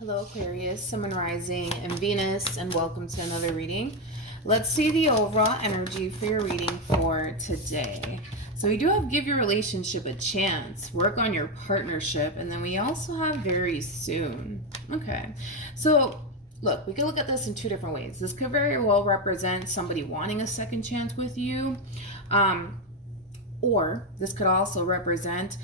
Hello Aquarius, Sun, Moon, Rising, and Venus, and welcome to another reading. Let's see the overall energy for your reading for today. So we do have give your relationship a chance, work on your partnership, and then we also have very soon. Okay, so look, we can look at this in two different ways. This could very well represent somebody wanting a second chance with you. Or this could also represent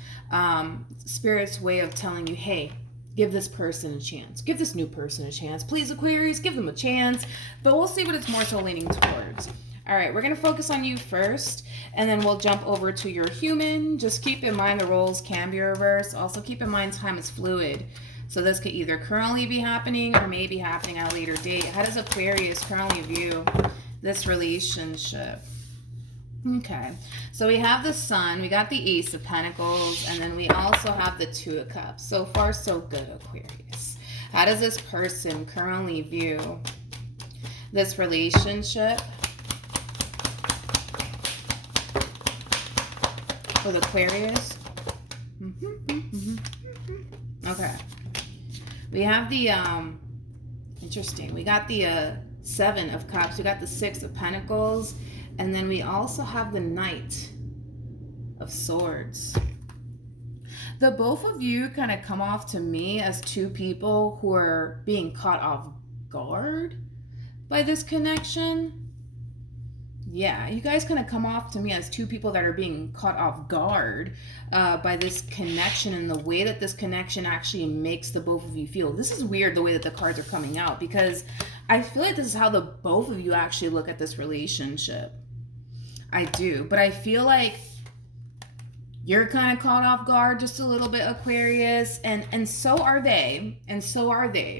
Spirit's way of telling you, hey, give this person a chance. Give this new person a chance. Please, Aquarius, give them a chance. But we'll see what it's more so leaning towards. All right, we're going to focus on you first, and then we'll jump over to your human. Just keep in mind the roles can be reversed. Also keep in mind time is fluid. So this could either currently be happening or may be happening at a later date. How does Aquarius currently view this relationship? Okay, so we have the Sun, we got the Ace of Pentacles, and then we also have the Two of Cups. So far, so good, Aquarius. How does this person currently view this relationship with Aquarius? Okay. We have the, interesting, we got the Seven of Cups, we got the Six of Pentacles, and then we also have the Knight of Swords. The both of you kind of come off to me as two people who are being caught off guard by this connection. Yeah, you guys kind of come off to me as two people that are being caught off guard by this connection and the way that this connection actually makes the both of you feel. This is weird the way that the cards are coming out, because I feel like this is how the both of you actually look at this relationship. I do, but I feel like you're kind of caught off guard just a little bit, Aquarius, and so are they,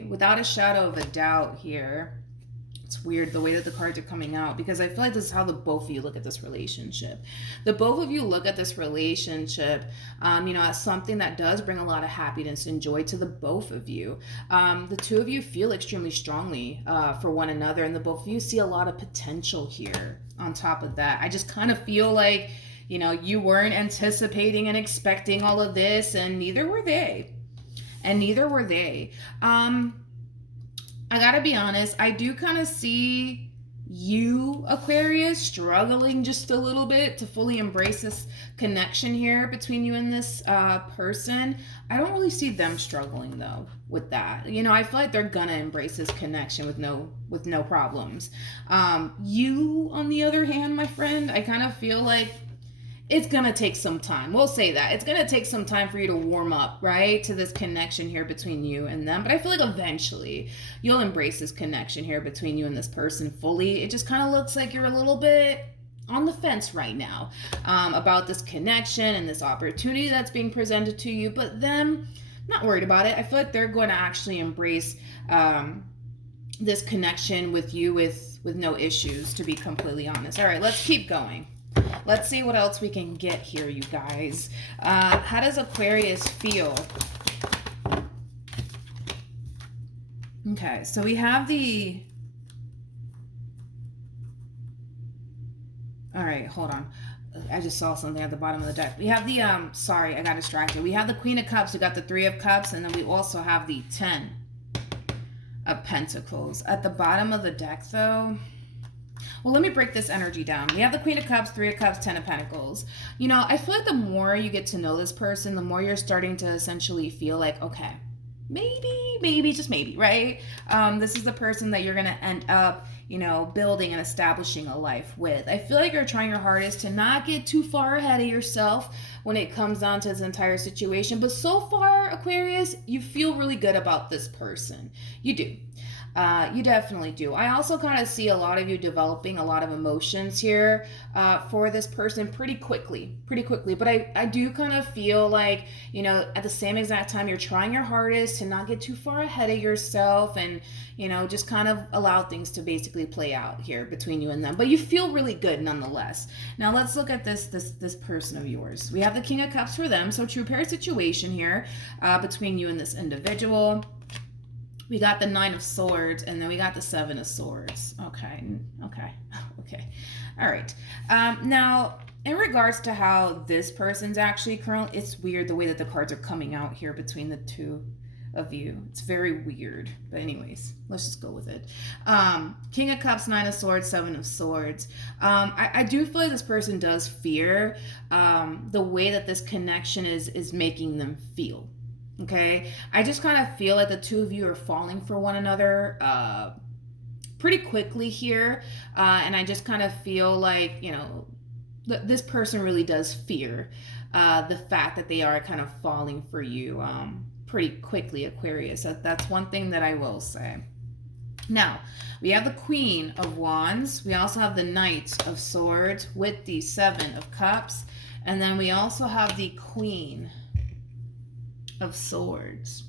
without a shadow of a doubt here. It's weird the way that the cards are coming out, because I feel like this is how the both of you look at this relationship. The both of you look at this relationship, as something that does bring a lot of happiness and joy to the both of you. The two of you feel extremely strongly for one another, and the both of you see a lot of potential here. On top of that, I just kind of feel like, you weren't anticipating and expecting all of this, and neither were they. I gotta be honest, I do kind of see you, Aquarius, struggling just a little bit to fully embrace this connection here between you and this person. I don't really see them struggling though with that. I feel like they're gonna embrace this connection with no problems. You, on the other hand, my friend, I kind of feel like it's gonna take some time. We'll say that. It's gonna take some time for you to warm up, right, to this connection here between you and them. But I feel like eventually you'll embrace this connection here between you and this person fully. It just kind of looks like you're a little bit on the fence right now about this connection and this opportunity that's being presented to you. But them, not worried about it. I feel like they're going to actually embrace this connection with you with no issues, to be completely honest. All right, let's keep going. Let's see what else we can get here, you guys. How does Aquarius feel? Okay, so we have the... All right, hold on. I just saw something at the bottom of the deck. We have the, sorry, I got distracted. We have the Queen of Cups, we got the Three of Cups, and then we also have the 10 of Pentacles. At the bottom of the deck, though... Well, let me break this energy down. We have the Queen of Cups, Three of Cups, 10 of Pentacles. I feel like the more you get to know this person, the more you're starting to essentially feel like, okay, maybe, just maybe, right? This is the person that you're going to end up, building and establishing a life with. I feel like you're trying your hardest to not get too far ahead of yourself when it comes down to this entire situation. But so far, Aquarius, you feel really good about this person. You do. You definitely do. I also kind of see a lot of you developing a lot of emotions here for this person pretty quickly. But I do kind of feel like, at the same exact time, you're trying your hardest to not get too far ahead of yourself and, just kind of allow things to basically play out here between you and them. But you feel really good nonetheless. Now let's look at this person of yours. We have the King of Cups for them. So true pair situation here between you and this individual. We got the Nine of Swords, and then we got the Seven of Swords. Okay. All right. Now, in regards to how this person's actually currently, it's weird the way that the cards are coming out here between the two of you. It's very weird. But anyways, let's just go with it. King of Cups, Nine of Swords, Seven of Swords. I do feel like this person does fear the way that this connection is making them feel. Okay? I just kind of feel like the two of you are falling for one another pretty quickly here. And I just kind of feel like, you know, this person really does fear the fact that they are kind of falling for you pretty quickly, Aquarius. That's one thing that I will say. Now, we have the Queen of Wands. We also have the Knight of Swords with the Seven of Cups. And then we also have the Queen of Swords.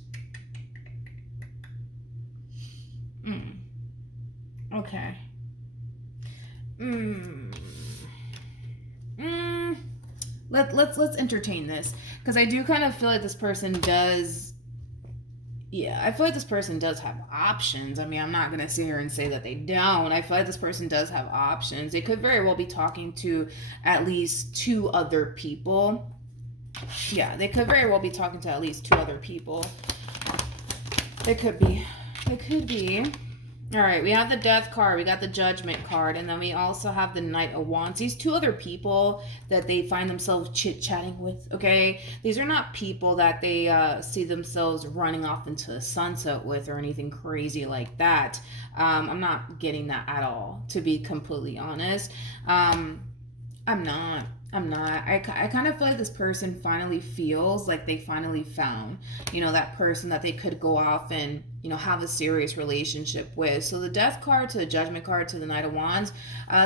Okay. Let's entertain this, because I do kind of feel like this person does. Yeah, I feel like this person does have options. I mean, I'm not gonna sit here and say that they don't. I feel like this person does have options. They could very well be talking to at least two other people. Yeah, they could very well be talking to at least two other people. It could be. It could be. All right, we have the Death card, we got the Judgment card, and then we also have the Knight of Wands. These two other people that they find themselves chit-chatting with, okay? These are not people that they see themselves running off into the sunset with or anything crazy like that. I'm not getting that at all, to be completely honest. I'm not. I kind of feel like this person finally feels like they finally found, you know, that person that they could go off and, you know, have a serious relationship with. So the Death card to the Judgment card to the Knight of Wands,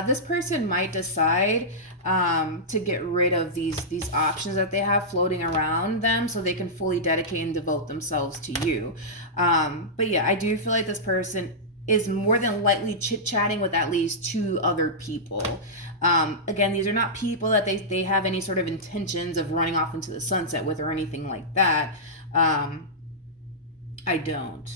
this person might decide to get rid of these options that they have floating around them so they can fully dedicate and devote themselves to you. But yeah, I do feel like this person is more than likely chit-chatting with at least two other people. Again, these are not people that they have any sort of intentions of running off into the sunset with or anything like that. I don't.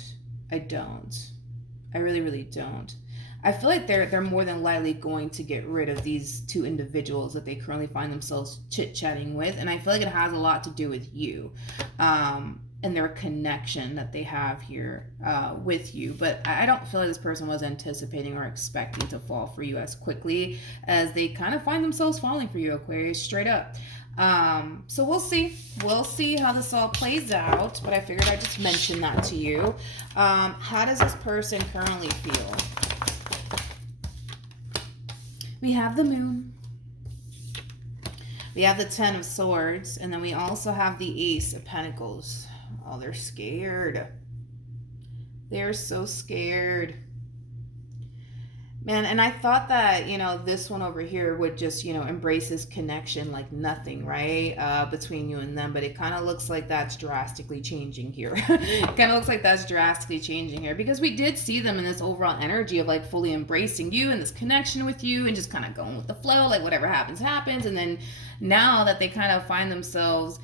I really don't. I feel like they're more than likely going to get rid of these two individuals that they currently find themselves chit-chatting with, and I feel like it has a lot to do with you. And their connection that they have here with you. But I don't feel like this person was anticipating or expecting to fall for you as quickly as they kind of find themselves falling for you, Aquarius, straight up. So we'll see. We'll see how this all plays out, but I figured I'd just mention that to you. How does this person currently feel? We have the Moon. We have the Ten of Swords, and then we also have the Ace of Pentacles. Oh, they're scared. They're so scared. Man, and I thought that, you know, this one over here would just, you know, embrace this connection like nothing, right? Between you and them. But it kind of looks like that's drastically changing here. It kind of looks like that's drastically changing here. Because we did see them in this overall energy of like fully embracing you and this connection with you and just kind of going with the flow. Like whatever happens, happens. And then now that they kind of find themselves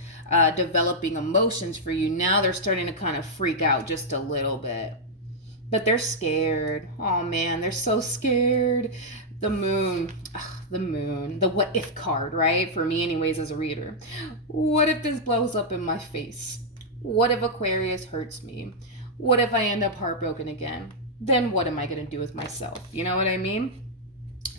developing emotions for you, now they're starting to kind of freak out just a little bit. But they're scared. Oh man, they're so scared. The Moon. Ugh, the Moon. The what if card, right? For me anyways as a reader. What if this blows up in my face? What if Aquarius hurts me? What if I end up heartbroken again? Then what am I going to do with myself? You know what I mean?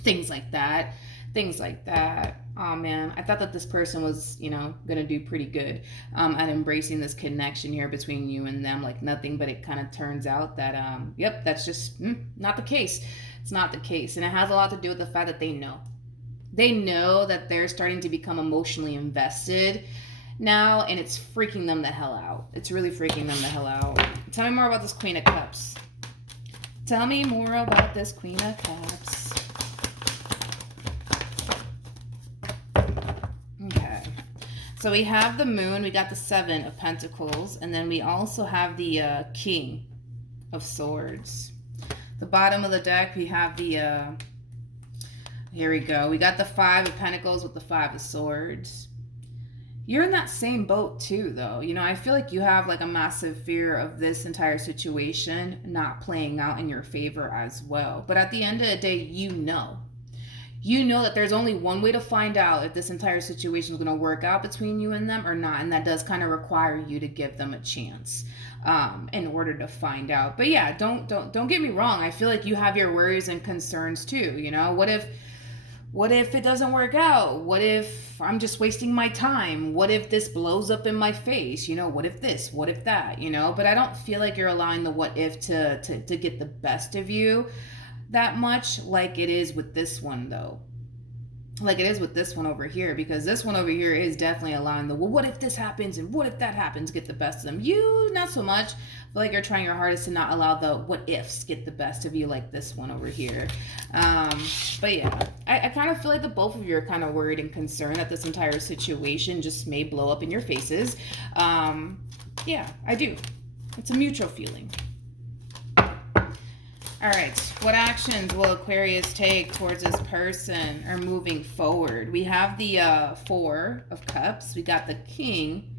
Things like that. Things like that. Oh man, I thought that this person was, you know, going to do pretty good at embracing this connection here between you and them like nothing, but it kind of turns out that, yep, that's just not the case. It's not the case. And it has a lot to do with the fact that they know. They know that they're starting to become emotionally invested now, and it's freaking them the hell out. It's really freaking them the hell out. Tell me more about this Queen of Cups. Tell me more about this Queen of Cups. So we have the Moon, we got the Seven of Pentacles, and then we also have the King of Swords. The bottom of the deck, we have the, here we go. We got the Five of Pentacles with the Five of Swords. You're in that same boat too, though. You know, I feel like you have like a massive fear of this entire situation not playing out in your favor as well. But at the end of the day, you know that there's only one way to find out if this entire situation is going to work out between you and them or not. And that does kind of require you to give them a chance. in order to find out. But yeah, don't get me wrong. I feel like you have your worries and concerns too. You know, what if it doesn't work out? What if I'm just wasting my time? What if this blows up in my face? You know, what if this? What if that? You know, but I don't feel like you're allowing the what if to get the best of you that much, like it is with this one though. Like it is with this one over here, because this one over here is definitely allowing the, well, what if this happens and what if that happens, get the best of them. You, not so much. I feel like you're trying your hardest to not allow the what ifs get the best of you, like this one over here. But yeah, I kind of feel like the both of you are kind of worried and concerned that this entire situation just may blow up in your faces. Yeah, I do. It's a mutual feeling. All right, what actions will Aquarius take towards this person or moving forward? We have the Four of Cups. We got the King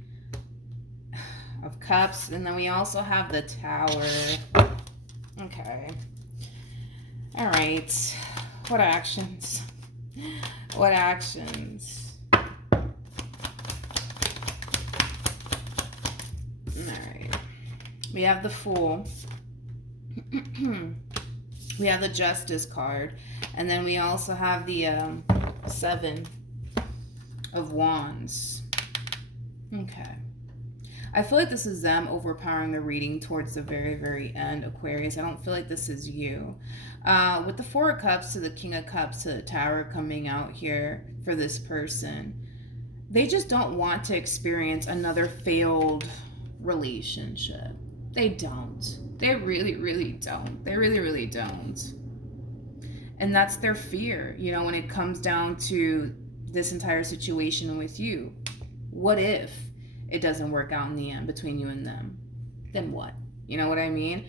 of Cups. And then we also have the Tower. Okay. All right. What actions? What actions? All right. We have the Fool. We have the Justice card, and then we also have the Seven of Wands. Okay. I feel like this is them overpowering the reading towards the very, very end, Aquarius. I don't feel like this is you. With the Four of Cups to the King of Cups to the Tower coming out here for this person, they just don't want to experience another failed relationship. They don't. They really, really don't. They really, really don't. And that's their fear, you know, when it comes down to this entire situation with you. What if it doesn't work out in the end between you and them? Then what? You know what I mean?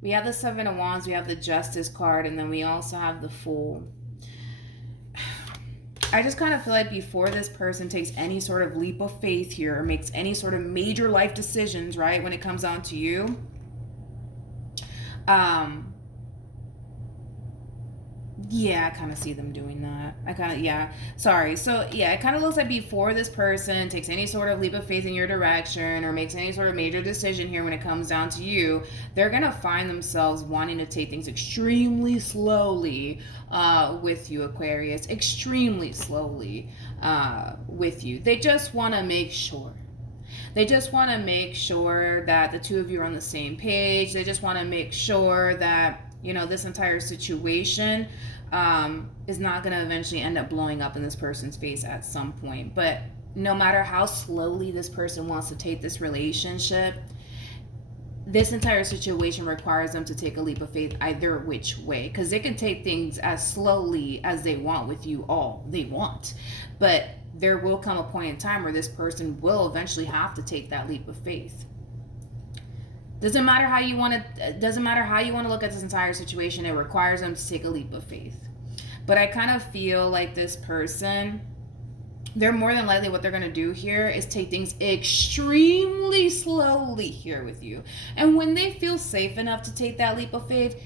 We have the Seven of Wands, we have the Justice card, and then we also have the Fool. I just kind of feel like before this person takes any sort of leap of faith here or makes any sort of major life decisions, right, when it comes down to you, yeah, I kind of see them doing that. Sorry. So, yeah, it kind of looks like before this person takes any sort of leap of faith in your direction or makes any sort of major decision here when it comes down to you, they're going to find themselves wanting to take things extremely slowly with you, Aquarius. Extremely slowly with you. They just want to make sure. They just want to make sure that the two of you are on the same page. They just want to make sure that, you know, this entire situation is not going to eventually end up blowing up in this person's face at some point. But no matter how slowly this person wants to take this relationship, this entire situation requires them to take a leap of faith either which way, because they can take things as slowly as they want with you all they want, but there will come a point in time where this person will eventually have to take that leap of faith. Doesn't matter how you want to look at this entire situation, it requires them to take a leap of faith. But I kind of feel like this person, they're more than likely what they're going to do here is take things extremely slowly here with you. And when they feel safe enough to take that leap of faith,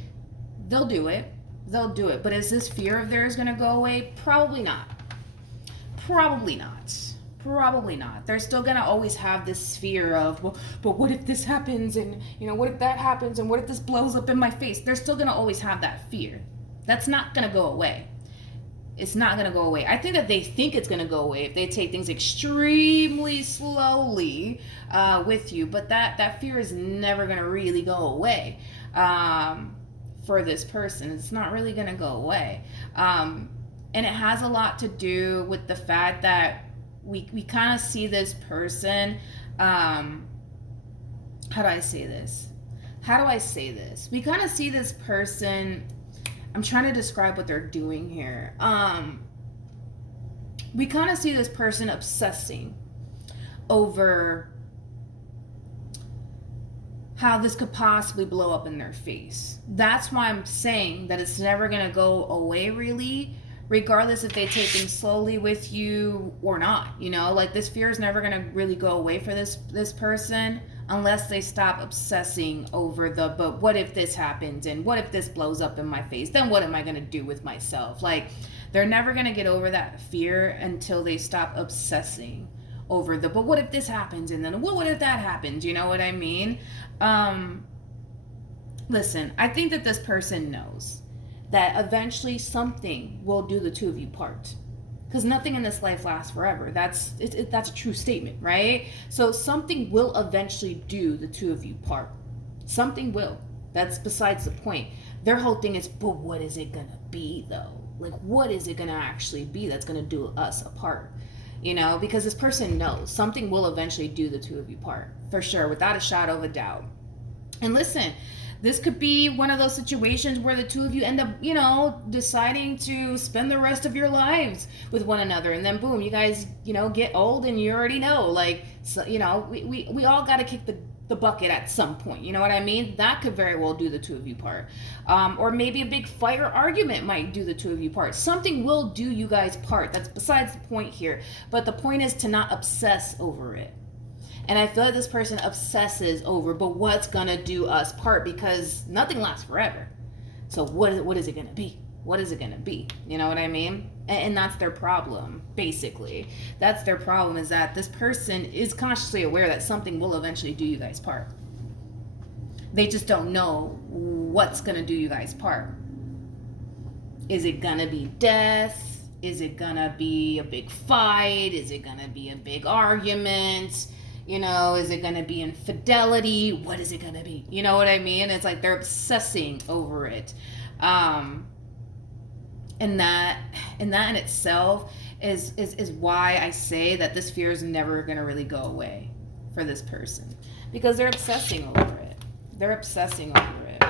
they'll do it. They'll do it. But is this fear of theirs going to go away? Probably not. Probably not. Probably not. They're still going to always have this fear of, well, but what if this happens? And, you know, what if that happens? And what if this blows up in my face? They're still going to always have that fear. That's not going to go away. It's not going to go away. I think that they think it's going to go away if they take things extremely slowly with you. But that fear is never going to really go away for this person. It's not really going to go away. And it has a lot to do with the fact that we kind of see this person, how do I say this? We kind of see this person, I'm trying to describe what they're doing here. We kind of see this person obsessing over how this could possibly blow up in their face. That's why I'm saying that it's never going to go away really, regardless if they take things slowly with you or not. You know, like this fear is never going to really go away for this person unless they stop obsessing over the, but what if this happens and what if this blows up in my face? Then what am I going to do with myself? Like, they're never going to get over that fear until they stop obsessing over the, but what if this happens, and then what if that happens, you know what I mean? Listen, I think that this person knows that eventually something will do the two of you part, because nothing in this life lasts forever. That's a true statement, right? So something will eventually do the two of you part. Something will. That's besides the point. Their whole thing is, but what is it gonna be though? Like, what is it gonna actually be that's gonna do us apart? You know, because this person knows something will eventually do the two of you part, for sure, without a shadow of a doubt. And listen, this could be one of those situations where the two of you end up, you know, deciding to spend the rest of your lives with one another. And then boom, you guys, you know, get old and you already know, like, so, you know, we all got to kick the bucket at some point. You know what I mean? That could very well do the two of you part. Or maybe a big fight or argument might do the two of you part. Something will do you guys part. That's besides the point here. But the point is to not obsess over it. And I feel like this person obsesses over, but what's gonna do us part? Because nothing lasts forever. So what is it gonna be? What is it gonna be? You know what I mean? And that's their problem, basically. That's their problem, is that this person is consciously aware that something will eventually do you guys part. They just don't know what's gonna do you guys part. Is it gonna be death? Is it gonna be a big fight? Is it gonna be a big argument? You know, is it going to be infidelity? What is it going to be? You know what I mean? It's like they're obsessing over it. And that in itself is why I say that this fear is never going to really go away for this person. Because they're obsessing over it. They're obsessing over it.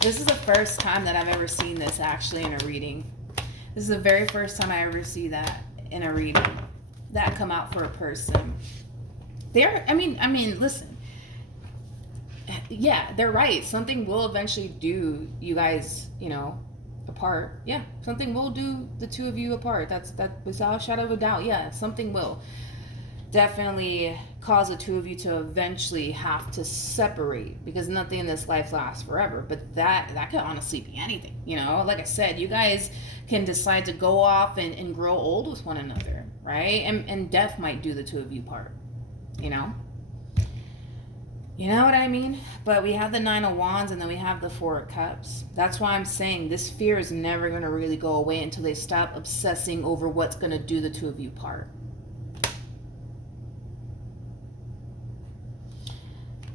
This is the first time that I've ever seen this actually in a reading. This is the very first time I ever see that in a reading, that come out for a person. I mean, listen. Yeah, they're right. Something will eventually do you guys, you know, apart. Yeah, something will do the two of you apart. That without a shadow of a doubt. Yeah, something will definitely cause the two of you to eventually have to separate, because nothing in this life lasts forever. But that could honestly be anything, you know. Like I said, you guys can decide to go off and grow old with one another, right? And death might do the two of you part, you know. You know what I mean? But we have the Nine of Wands, and then we have the Four of Cups. That's why I'm saying this fear is never going to really go away until they stop obsessing over what's going to do the two of you part.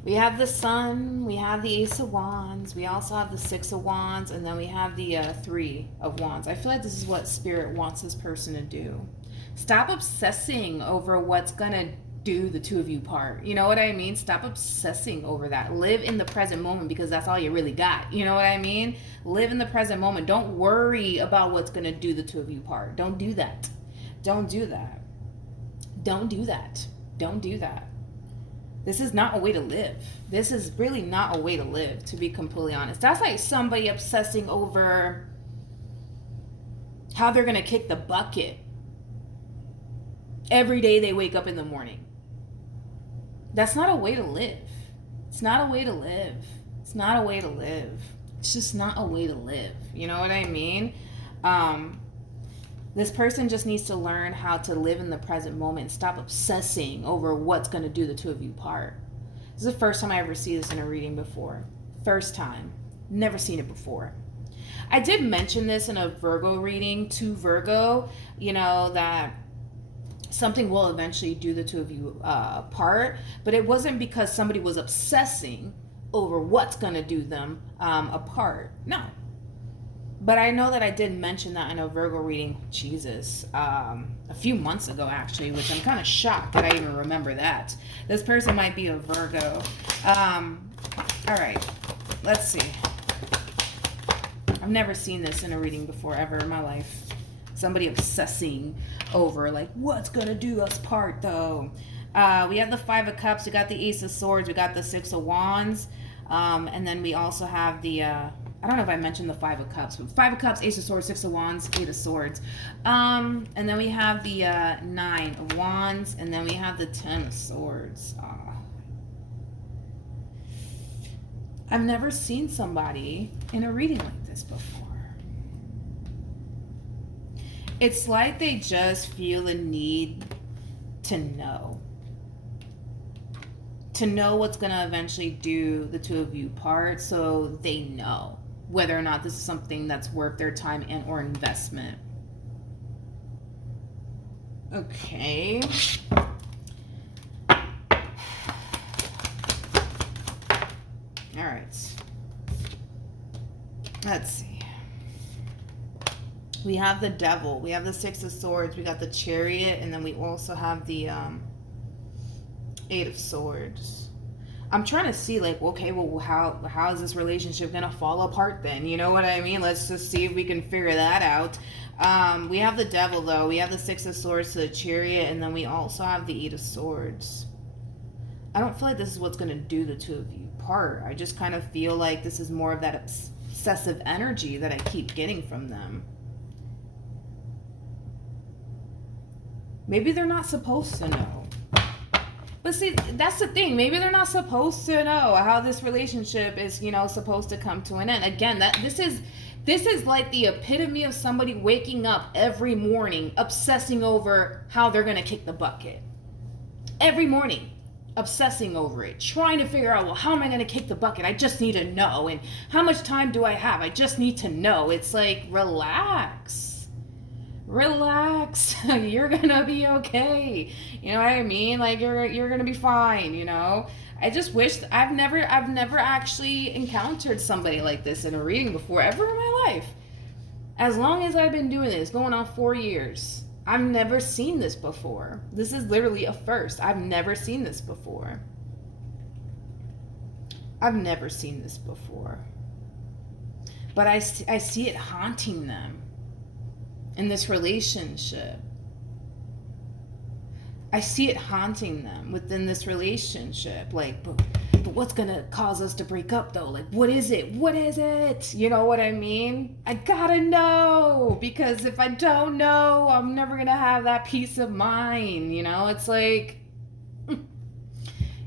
We have the Sun, we have the Ace of Wands, we also have the Six of Wands, and then we have the Three of Wands. I feel like this is what Spirit wants this person to do. Stop obsessing over what's going to do the two of you part. You know what I mean? Stop obsessing over that. Live in the present moment, because that's all you really got. You know what I mean? Live in the present moment. Don't worry about what's going to do the two of you part. Don't do that. Don't do that. Don't do that. Don't do that. This is not a way to live. This is really not a way to live, to be completely honest. That's like somebody obsessing over how they're going to kick the bucket every day they wake up in the morning. That's not a way to live. It's not a way to live. It's not a way to live. It's just not a way to live. You know what I mean? This person just needs to learn how to live in the present moment and stop obsessing over what's going to do the two of you part. This is the first time I ever see this in a reading before. First time. Never seen it before. I did mention this in a Virgo reading to Virgo, you know, that something will eventually do the two of you apart, but it wasn't because somebody was obsessing over what's going to do them apart. No. But I know that I did mention that in a Virgo reading, Jesus, a few months ago, actually, which I'm kind of shocked that I even remember that. This person might be a Virgo. All right, let's see. I've never seen this in a reading before, ever in my life. Somebody obsessing over, like, what's going to do us part, though? We have the Five of Cups. We got the Ace of Swords. We got the Six of Wands. And then we also have the... I don't know if I mentioned the Five of Cups, but Five of Cups, Ace of Swords, Six of Wands, Eight of Swords. And then we have the Nine of Wands, and then we have the Ten of Swords. I've never seen somebody in a reading like this before. It's like they just feel the need to know. To know what's going to eventually do the two of you part, so they know whether or not this is something that's worth their time and or investment. Okay. All right. Let's see. We have the Devil. We have the Six of Swords. We got the Chariot. And then we also have the Eight of Swords. I'm trying to see, like, okay, well, how is this relationship going to fall apart then? You know what I mean? Let's just see if we can figure that out. We have the Devil, though. We have the Six of Swords to the Chariot. And then we also have the Eight of Swords. I don't feel like this is what's going to do the two of you part. I just kind of feel like this is more of that obsessive energy that I keep getting from them. Maybe they're not supposed to know. But see, that's the thing. Maybe they're not supposed to know how this relationship is, you know, supposed to come to an end. Again, this is like the epitome of somebody waking up every morning obsessing over how they're going to kick the bucket. Every morning, obsessing over it, trying to figure out, well, how am I going to kick the bucket? I just need to know. And how much time do I have? I just need to know. It's like, relax. You're gonna be okay. You know what I mean? Like, you're gonna be fine, you know? I just wish I've never actually encountered somebody like this in a reading before, ever in my life. As long as I've been doing this, going on 4 years, I've never seen this before. This is literally a first. I've never seen this before. I've never seen this before. But I see it haunting them in this relationship. I see it haunting them within this relationship. Like, but what's gonna cause us to break up though? Like, what is it? What is it? You know what I mean? I gotta know, because if I don't know, I'm never gonna have that peace of mind. You know, it's like,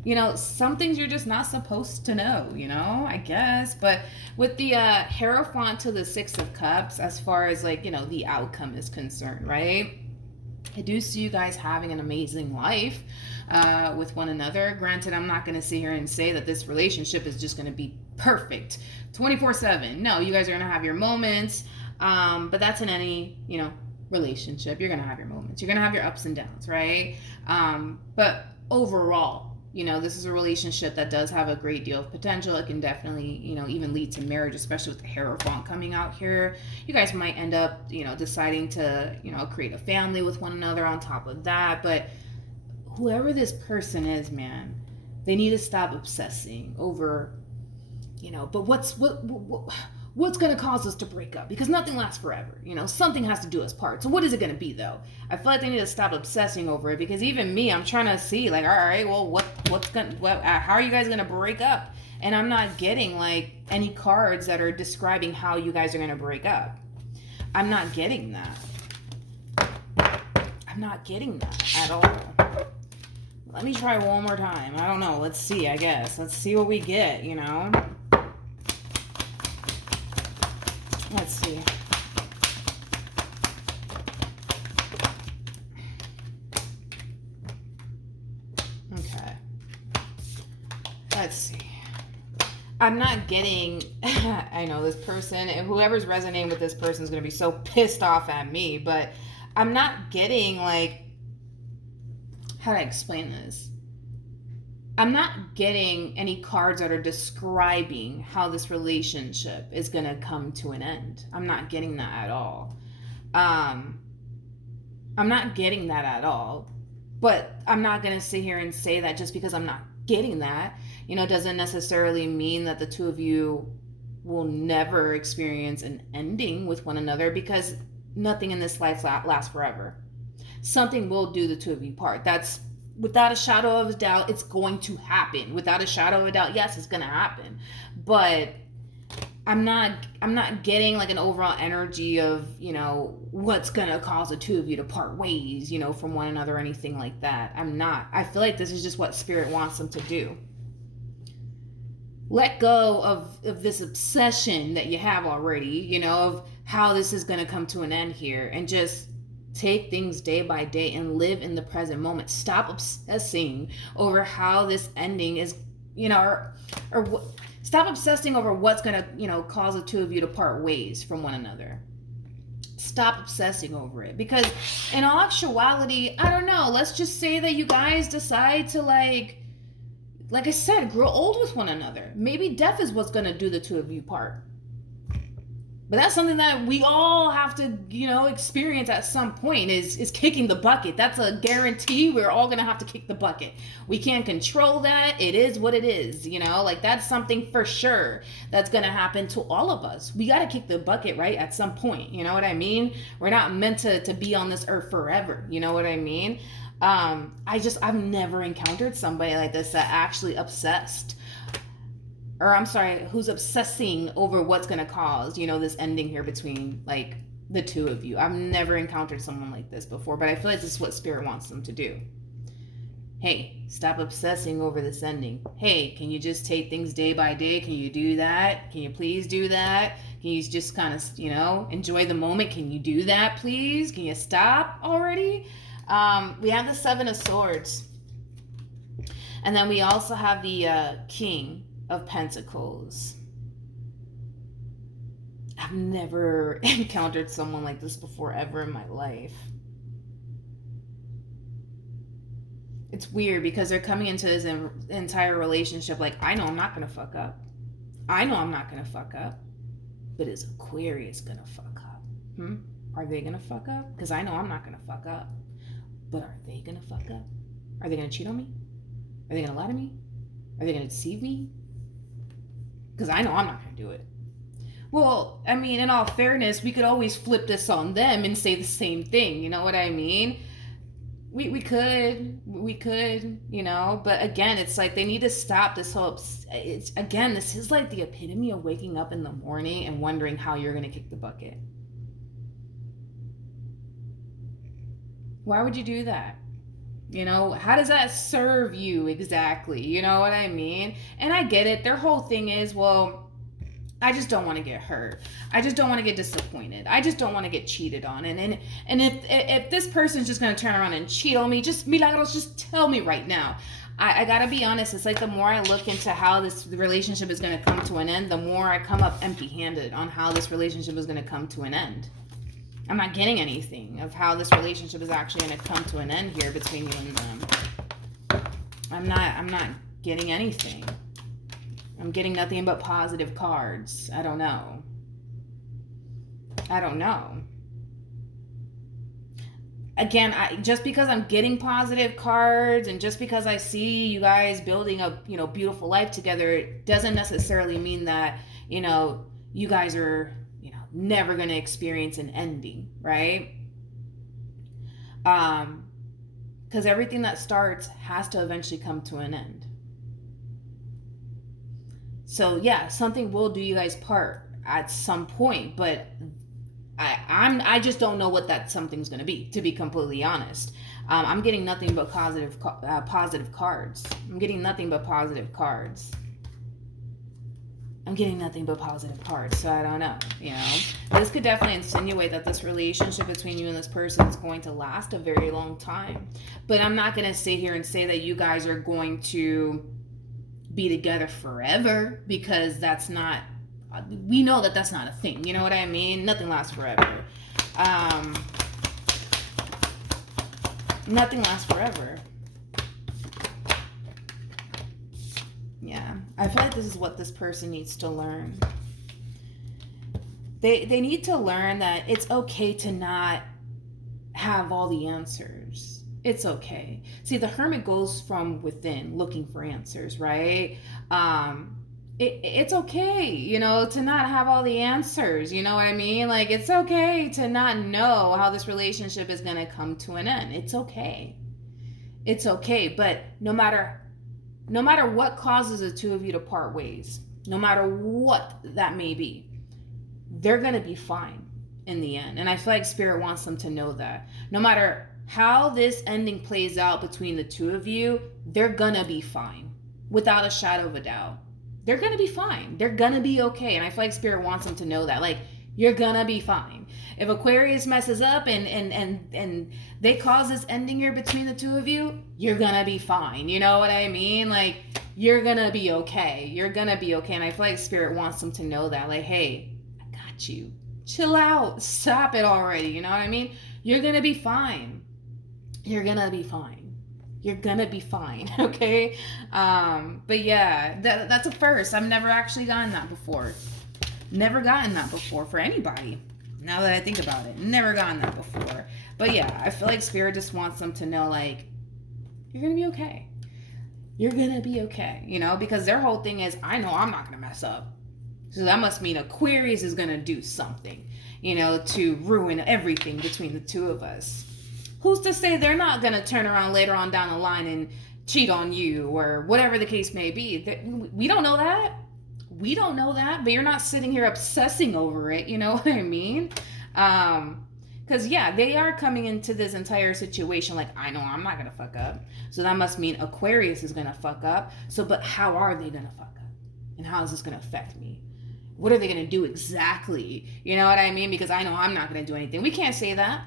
you know, some things you're just not supposed to know, you know, I guess. But with the Hierophant to the Six of Cups, as far as, like, you know, the outcome is concerned, right? I do see you guys having an amazing life with one another. Granted, I'm not going to sit here and say that this relationship is just going to be perfect 24/7. No, you guys are going to have your moments. But that's in any, you know, relationship. You're going to have your moments. You're going to have your ups and downs, right? But overall, you know, this is a relationship that does have a great deal of potential. It can definitely, you know, even lead to marriage, especially with the Hierophant coming out here. You guys might end up, you know, deciding to, you know, create a family with one another on top of that. But whoever this person is, man, they need to stop obsessing over, you know, but what's going to cause us to break up? Because nothing lasts forever. You know, something has to do us part. So what is it going to be, though? I feel like they need to stop obsessing over it, because even me, I'm trying to see, like, all right, well, how are you guys going to break up? And I'm not getting, like, any cards that are describing how you guys are going to break up. I'm not getting that. I'm not getting that at all. Let me try one more time. I don't know. Let's see, I guess. Let's see what we get, you know? Let's see. Okay. Let's see. I'm not getting, I know this person, whoever's resonating with this person is going to be so pissed off at me, but I'm not getting, like, how do I explain this? I'm not getting any cards that are describing how this relationship is going to come to an end. I'm not getting that at all. I'm not getting that at all. But I'm not going to sit here and say that just because I'm not getting that, you know, doesn't necessarily mean that the two of you will never experience an ending with one another, because nothing in this life lasts forever. Something will do the two of you part. That's without a shadow of a doubt. It's going to happen. Without a shadow of a doubt, yes, it's going to happen. But I'm not getting, like, an overall energy of, you know, what's going to cause the two of you to part ways, you know, from one another or anything like that. I'm not. I feel like this is just what Spirit wants them to do. Let go of this obsession that you have already, you know, of how this is going to come to an end here, and just Take things day by day and live in the present moment. Stop obsessing over how this ending is, or stop obsessing over what's going to, cause the two of you to part ways from one another. Stop obsessing over it, because in all actuality, I don't know, let's just say that you guys decide to like I said, grow old with one another. Maybe death is what's going to do the two of you part. But that's something that we all have to, experience at some point is kicking the bucket. That's a guarantee. We're all going to have to kick the bucket. We can't control that. It is what it is, that's something for sure that's going to happen to all of us. We got to kick the bucket, right? At some point, you know what I mean? We're not meant to be on this earth forever. You know what I mean? I've never encountered somebody like this that actually who's obsessing over what's going to cause, this ending here between like the two of you. I've never encountered someone like this before, but I feel like this is what Spirit wants them to do. Hey, stop obsessing over this ending. Hey, can you just take things day by day? Can you do that? Can you please do that? Can you just kind of, enjoy the moment? Can you do that, please? Can you stop already? We have the Seven of Swords. And then we also have the King of Pentacles. I've never encountered someone like this before ever in my life. It's weird because they're coming into this entire relationship like, I know I'm not going to fuck up. I know I'm not going to fuck up. But is Aquarius going to fuck up? Are they going to fuck up? Because I know I'm not going to fuck up. But are they going to fuck up? Are they going to cheat on me? Are they going to lie to me? Are they going to deceive me? Because I know I'm not going to do it. Well, I mean, in all fairness, we could always flip this on them and say the same thing. You know what I mean? We could, but again, it's like they need to stop this whole, this is like the epitome of waking up in the morning and wondering how you're going to kick the bucket. Why would you do that? How does that serve you exactly? You know what I mean? And I get it. Their whole thing is, well, I just don't want to get hurt. I just don't want to get disappointed. I just don't want to get cheated on. And if this person's just going to turn around and cheat on me, just milagros, just tell me right now. I got to be honest. It's like the more I look into how this relationship is going to come to an end, the more I come up empty-handed on how this relationship is going to come to an end. I'm not getting anything of how this relationship is actually going to come to an end here between you and them. I'm not getting anything. I'm getting nothing but positive cards. I don't know. Again, just because I'm getting positive cards and just because I see you guys building a beautiful life together, it doesn't necessarily mean that you guys are never going to experience an ending, right? Because everything that starts has to eventually come to an end. So yeah, something will do you guys part at some point, but I just don't know what that something's going to be, to be completely honest. I'm getting nothing but positive cards. I'm getting nothing but positive cards. So I don't know, This could definitely insinuate that this relationship between you and this person is going to last a very long time. But I'm not going to sit here and say that you guys are going to be together forever, because we know that that's not a thing. You know what I mean? Nothing lasts forever. Nothing lasts forever. Yeah, I feel like this is what this person needs to learn. They need to learn that it's okay to not have all the answers. It's okay. See, the hermit goes from within looking for answers, right? It's okay, to not have all the answers. You know what I mean? Like, it's okay to not know how this relationship is going to come to an end. It's okay. But no matter what causes the two of you to part ways, no matter what that may be, they're going to be fine in the end. And I feel like Spirit wants them to know that. No matter how this ending plays out between the two of you, they're going to be fine. Without a shadow of a doubt. They're going to be fine. They're going to be okay. And I feel like Spirit wants them to know that. Like, You're gonna be fine. If Aquarius messes up and they cause this ending here between the two of you, you're gonna be fine. You know what I mean? Like, you're gonna be okay. You're gonna be okay. And I feel like Spirit wants them to know that, like, hey, I got you. Chill out. Stop it already. You know what I mean? You're gonna be fine. You're gonna be fine. You're gonna be fine. Okay? But yeah, that's a first. I've never actually gotten that before. Never gotten that before for anybody. Now that I think about it, never gotten that before. But yeah, I feel like Spirit just wants them to know, like, you're gonna be okay. You're gonna be okay, you know, because their whole thing is, I know I'm not gonna mess up. So that must mean Aquarius is gonna do something, you know, to ruin everything between the two of us. Who's to say they're not gonna turn around later on down the line and cheat on you or whatever the case may be? We don't know that. We don't know that, but you're not sitting here obsessing over it, you know what I mean? Because yeah, they are coming into this entire situation like, I know I'm not gonna fuck up, so that must mean Aquarius is gonna fuck up. So, but how are they gonna fuck up, and how is this gonna affect me? What are they gonna do exactly? You know what I mean? Because I know I'm not gonna do anything. We can't say that.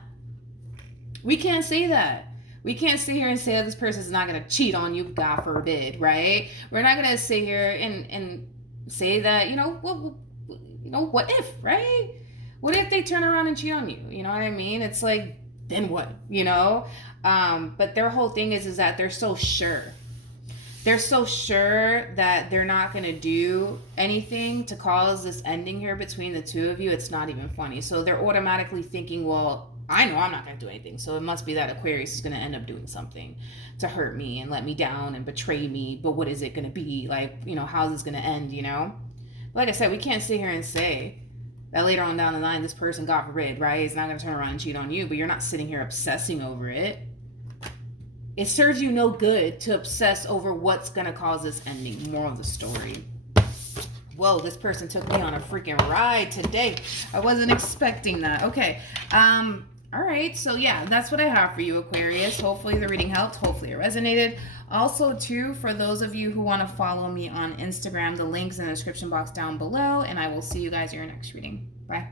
We can't say that. We can't sit here and say that this person's not gonna cheat on you, God forbid, right? We're not gonna sit here and say that, you know, well, you know, what if, right? What if they turn around and cheat on you? You know what I mean? It's like, then what? You know? But their whole thing is that they're so sure. They're so sure that they're not going to do anything to cause this ending here between the two of you. It's not even funny. So they're automatically thinking, well, I know I'm not going to do anything. So it must be that Aquarius is going to end up doing something to hurt me and let me down and betray me. But what is it going to be? Like, you know, how's this going to end, you know? Like I said, we can't sit here and say that later on down the line, this person, God forbid, right, is not going to turn around and cheat on you. But you're not sitting here obsessing over it. It serves you no good to obsess over what's going to cause this ending. Moral of the story. Whoa, this person took me on a freaking ride today. I wasn't expecting that. Okay. All right. So, yeah, that's what I have for you, Aquarius. Hopefully the reading helped. Hopefully it resonated. Also, too, for those of you who want to follow me on Instagram, the link's in the description box down below. And I will see you guys in your next reading. Bye.